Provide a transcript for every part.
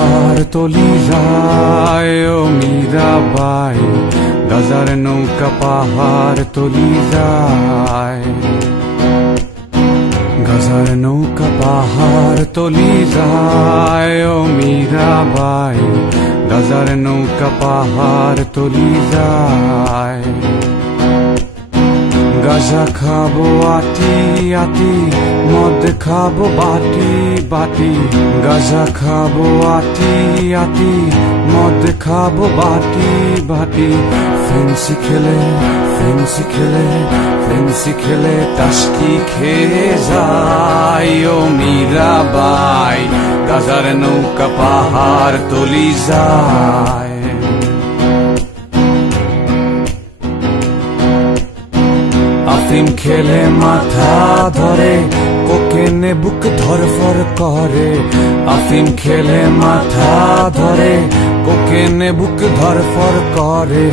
পাহাড় তলি যায় ও মীরাবাই, গাজার নৌকা পাহাড় তলি যায়। গাজার নৌকা পাহাড় তলি যায় ও মীরাবাই, গাজার নৌকা পাহাড় তলি যায়। গাজা খাবো আটি আটি, মদ খাবো বাটি বাটি। গাজা খাবো আটি আটি, মদ খাবো বাটি বাটি। ফেন্সি খেলে ফেন্সি খেলে ফেন্সি খেলে টাস্কি খেয়ে যায় ও মীরাবাই, গাজার নৌকা পাহাড় তলি যায়। আফিম খেলে মাথা ধরে, কোকেনে বুক ধরফর করে। আফিম খেলে মাথা ধরে, কোকেনে বুক ধরফর করে।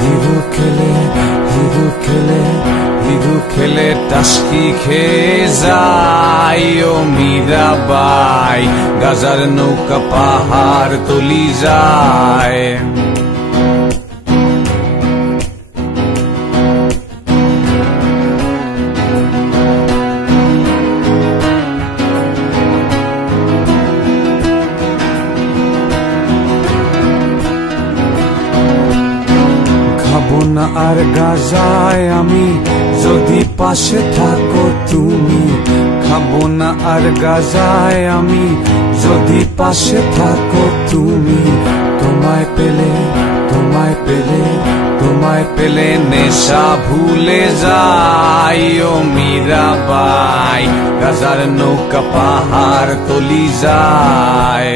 হিরু খেলে হিরু খেলে হিরু খেলে টাস্কি খেয়ে যায় ও মীরাবাই, গাজার নৌকা পাহাড় তলি যায়। খাবো না আর গাজায় আমি, যদি পাশে থাকো তুমি। খাবো না আর গাজায় আমি, যদি পাশে থাকো তুমি। তোমায় পেলে তোমায় পেলে তোমায় পেলে নেশা ভুলে যাই ও মীরাবাই, গাজার নৌকা পাহাড় তলি যায়।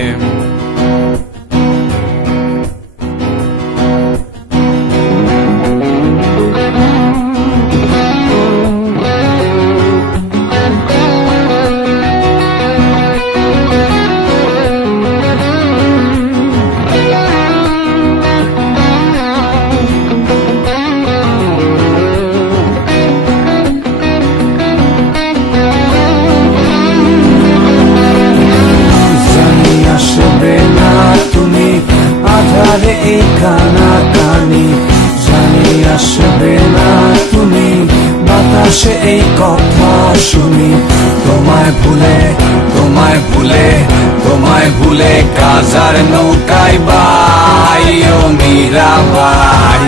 আধারে এই কানাকানি, জানি আসবে না তুমি, বাতাসে এই কথা শুনি। তোমায় ভুলে তোমায় ভুলে তোমায় ভুলে গাজার নৌকায় বাই ও মীরাবাই,